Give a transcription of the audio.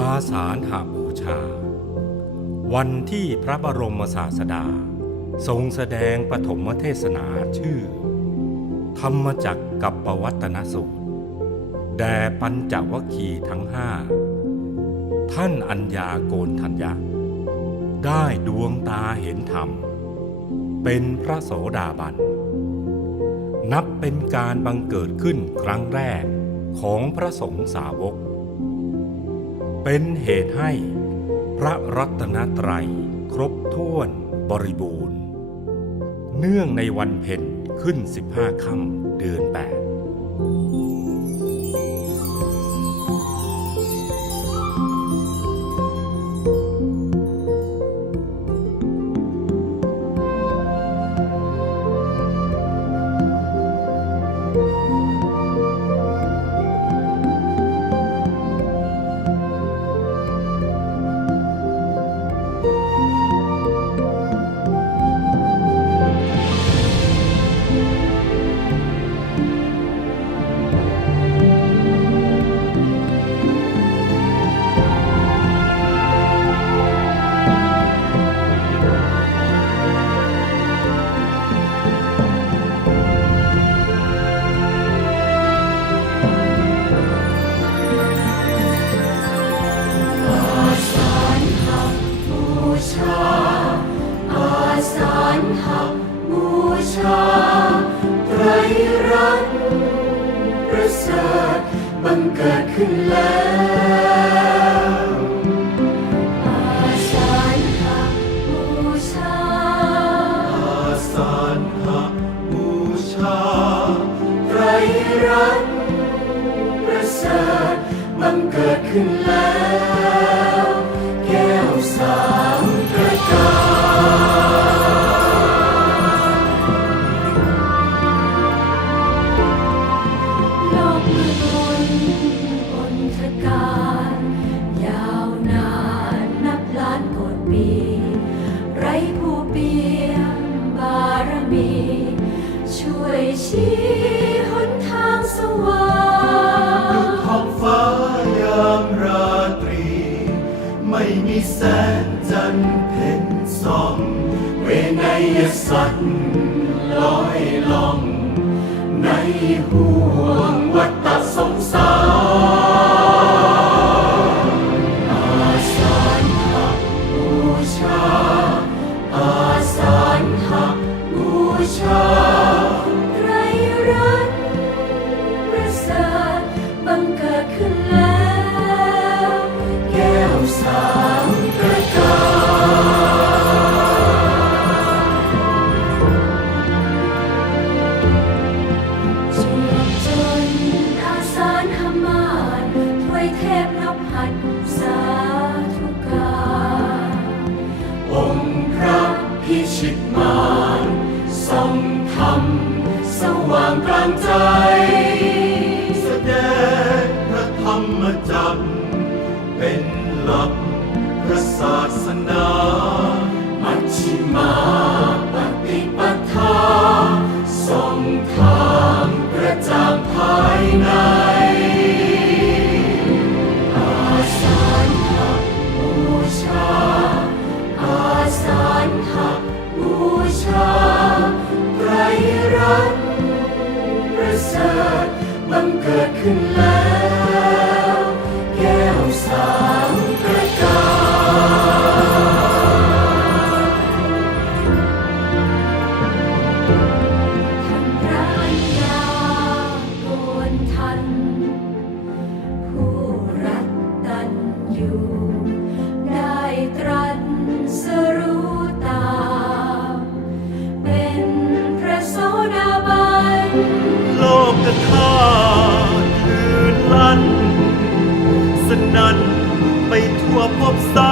อาสาฬหาบูชา วันที่พระบรมศาสดา ทรงแสดงปฐมเทศนาชื่อ ธรรมจักรกับปวัตนสูตรแด่ปัญจวคีทั้งห้า ท่านอัญญาโกนทัญญาได้ดวงตาเห็นธรรม เป็นพระโสดาบัน นับเป็นการบังเกิดขึ้นครั้งแรกของพระสงฆ์สาวก เป็นเหตุให้พระรัตนตรัยครบถ้วนบริบูรณ์ เนื่องในวันเพ็ญขึ้น 15 ค่ำเดือน 8 บังเกิดขึ้นแล้วอาสานหบูชาอาสานหบูชาไตรรัตน์ประเสริฐบังเกิดขึ้นแล้ว ยชี้หนทางสว่างท้องฟ้ายามราตรี ไม่มีแสงจันทร์เพ็ญส่อง เวไนยสัตว์ลอยล่อง ในห่วงวัฏสงสาร ขึ้นแล้ ไป